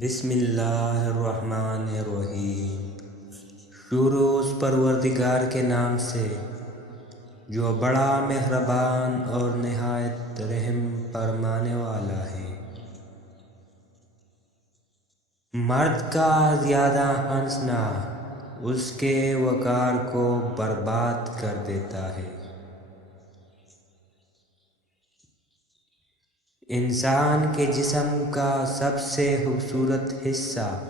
بسم اللہ الرحمن الرحیم۔ شروع اس پروردگار کے نام سے جو بڑا مہربان اور نہایت رحم فرمانے والا ہے۔ مرد کا زیادہ ہنسنا اس کے وقار کو برباد کر دیتا ہے۔ انسان کے جسم کا سب سے خوبصورت حصہ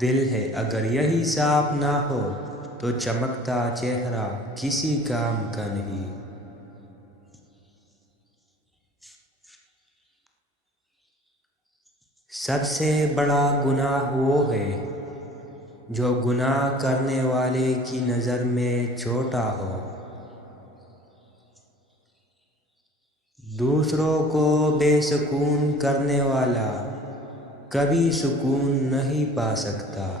دل ہے۔ اگر یہی صاف نہ ہو تو چمکتا چہرہ کسی کام کا نہیں۔ سب سے بڑا گناہ وہ ہے جو گناہ کرنے والے کی نظر میں چھوٹا ہو۔ دوسروں کو بے سکون کرنے والا کبھی سکون نہیں پا سکتا۔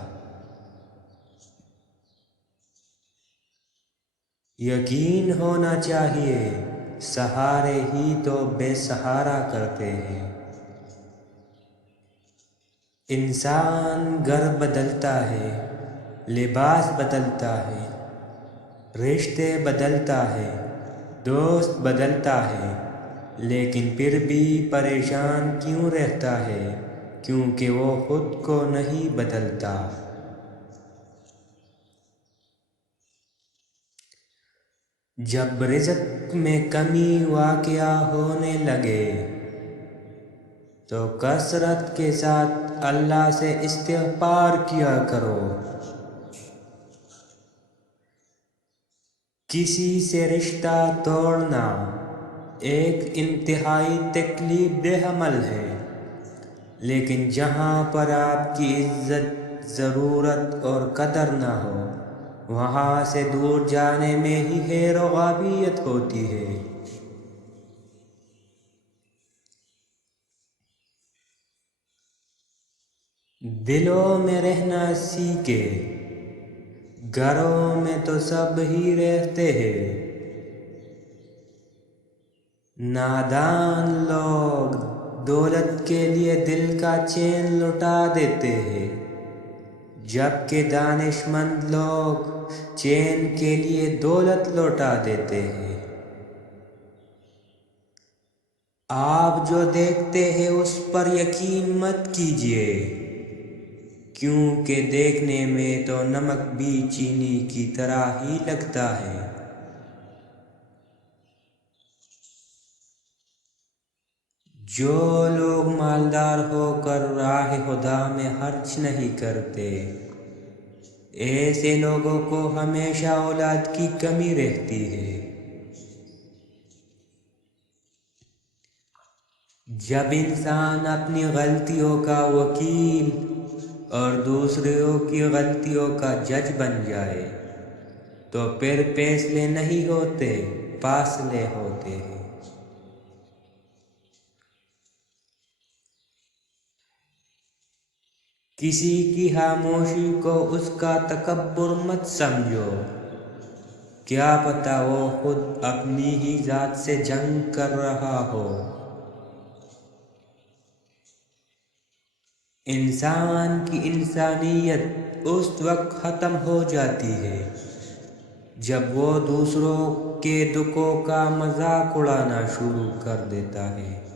یقین ہونا چاہیے سہارے ہی تو بے سہارا کرتے ہیں۔ انسان گھر بدلتا ہے، لباس بدلتا ہے، رشتے بدلتا ہے، دوست بدلتا ہے، لیکن پھر بھی پریشان کیوں رہتا ہے؟ کیونکہ وہ خود کو نہیں بدلتا۔ جب رزق میں کمی واقع ہونے لگے تو کثرت کے ساتھ اللہ سے استغفار کیا کرو۔ کسی سے رشتہ توڑنا ایک انتہائی تکلیف دہ عمل ہے، لیکن جہاں پر آپ کی عزت، ضرورت اور قدر نہ ہو وہاں سے دور جانے میں ہی خیر و عافیت ہوتی ہے۔ دلوں میں رہنا سیکھے، گھروں میں تو سب ہی رہتے ہیں۔ نادان لوگ دولت کے لیے دل کا چین لٹا دیتے ہیں، جبکہ دانش مند لوگ چین کے لیے دولت لوٹا دیتے ہیں۔ آپ جو دیکھتے ہیں اس پر یقین مت کیجیے، کیونکہ دیکھنے میں تو نمک بھی چینی کی طرح ہی لگتا ہے۔ جو لوگ مالدار ہو کر راہ خدا میں خرچ نہیں کرتے، ایسے لوگوں کو ہمیشہ اولاد کی کمی رہتی ہے۔ جب انسان اپنی غلطیوں کا وکیل اور دوسروں کی غلطیوں کا جج بن جائے تو پھر فیصلے نہیں ہوتے، فاصلے ہوتے ہیں۔ کسی کی خاموشی کو اس کا تکبر مت سمجھو، کیا پتہ وہ خود اپنی ہی ذات سے جنگ کر رہا ہو۔ انسان کی انسانیت اس وقت ختم ہو جاتی ہے جب وہ دوسروں کے دکھوں کا مذاق اڑانا شروع کر دیتا ہے۔